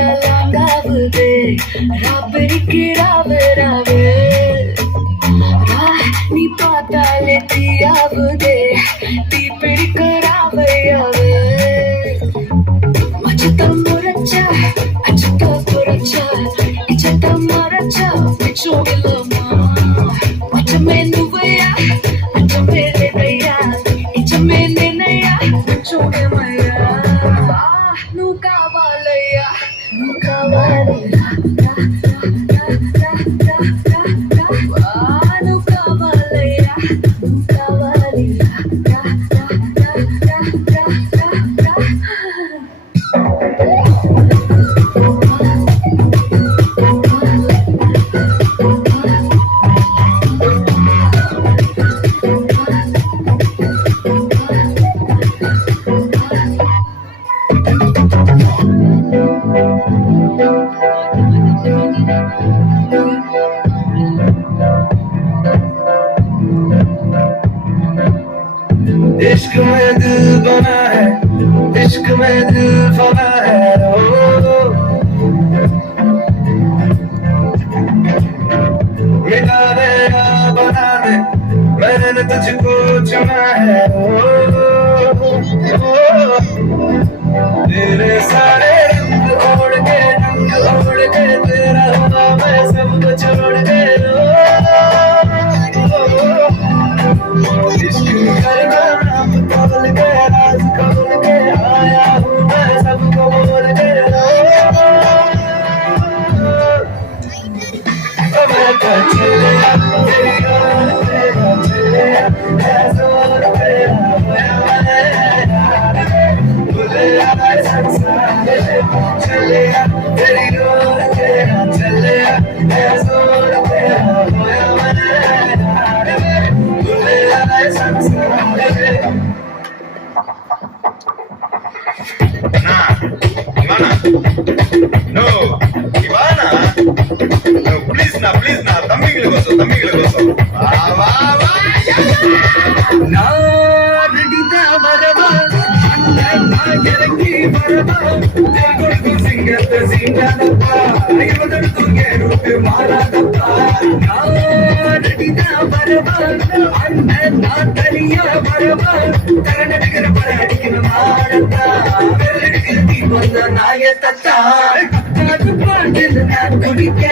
ராவெல்லாங்காவுதே ராப்பிடிக்கு ராவு ராவு நீ பார்த்தாலே தீயாவுதே தீ பிடிக்க ராவையாவு மச்சத்தம் முறைச்சா அச்சத்த குறைச்சா இச்சத்தம் மறைச்சா பிச்சோடிலமா மச்சமே நுவையா அச்சமே நினையா இச்சமே நினையா பிச்சோடிமையா నువ్వు కావాలయ్యా నువ్వు కావాలయ్యా నువ్వు కావాలయ్యా నువ్వు కావాలయ్యా इश्क में दिल बना है इश्क में दिल बना है मिटा दे या बना दे मैंने तुझको चुना है तेरे सारे रंग ओढ़ के तेरा हुआ मैं सबको छोड़ के इश्क करना नाम खोल के राज खोल के आया हूँ मैं सबको बोल के मैं तो चलिया तेरी ओर तेरा चलिया ऐसा तेरा मुझे आए संसार चलिया तेरी ओर तेरा चलिया ऐसा तेरा No, Ivana. No, please na, தம்பிகளை கோசம். வா. நான் ரெடிதா வரவா நான் இறங்கி வரவா தேவர்கள் சிங்கத்தை சிங்காதப்பா இவதன் தூங்க ரூட்டு மாறாதப்பா நான் ரெடிதா வரவா அண்ணன் நான் தனியா வரவா தரநடுக்கிற பட அடிக்கிற மாடத்தா வெள்ளடிக்கிற தீ வந்த நாயத்தா அது பாண்டில் நான் குடிக்க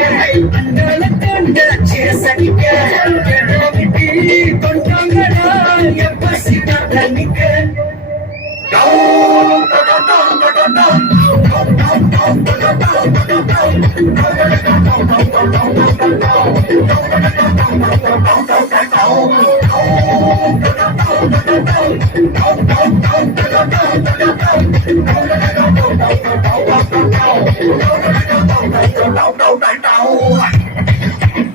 அண்டால கொண்ட சேசனிக்க கொண்டாங்கடா எப்ப சீதா தண்ணிக்க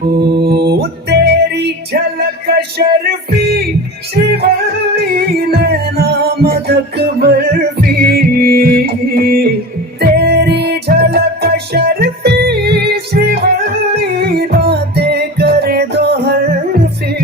ओ तेरी झलक शर्फी श्रीवल्ली नैना मदक बर्फी तेरी झलक शर्फी श्रीवल्ली बातें करे दो हर्फी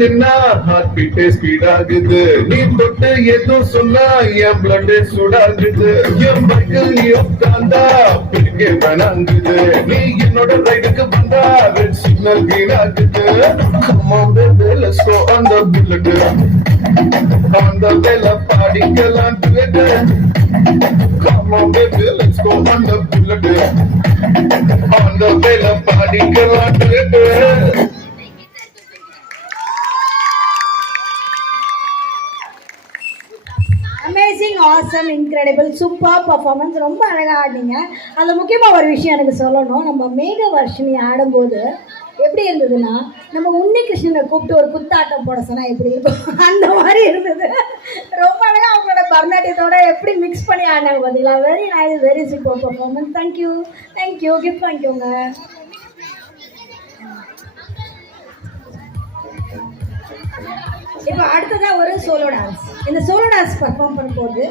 நின்னா ஹார்ட் பீட் ஸ்பீட் ஆகுது நீ தொட்டு ஏதோ சொன்னா என் பிளட் சூடாகுது என் பைக்கில் நீ உட்கார்ந்தா பிடிக்க வேணாங்குது நீ என்னோட ரைடுக்கு வந்தா ரெட் சிக்னல் கிரீன் ஆகுது come on baby let's go on the bullet on the bella பாடிக்கலாம் together come on baby let's go on the bullet on the bella பாடிக்கலாம் together. Amazing awesome incredible super performance ரொம்ப அழகாக ஆடினீங்க. அதில் முக்கியமாக ஒரு விஷயம் எனக்கு சொல்லணும். நம்ம மேக வர்ஷினி ஆடும்போது எப்படி இருந்ததுன்னா நம்ம உன்னிகிருஷ்ணனை கூப்பிட்டு ஒரு குத்தாட்டம் போட சொன்னா எப்படி இருக்கும் அந்த மாதிரி இருந்தது. ரொம்ப அழகா அவங்களோட பரதநாட்டியத்தோட எப்படி மிக்ஸ் பண்ணி ஆடினாங்க பார்த்தீங்களா. Very nice, very super performance. Thank you thank you, gift தேங்க்யூங்க. இப்போ அடுத்ததா ஒரு சோலோ டான்ஸ். இந்த சோலோ டான்ஸ் பர்ஃபார்ம் பண்ணும்போது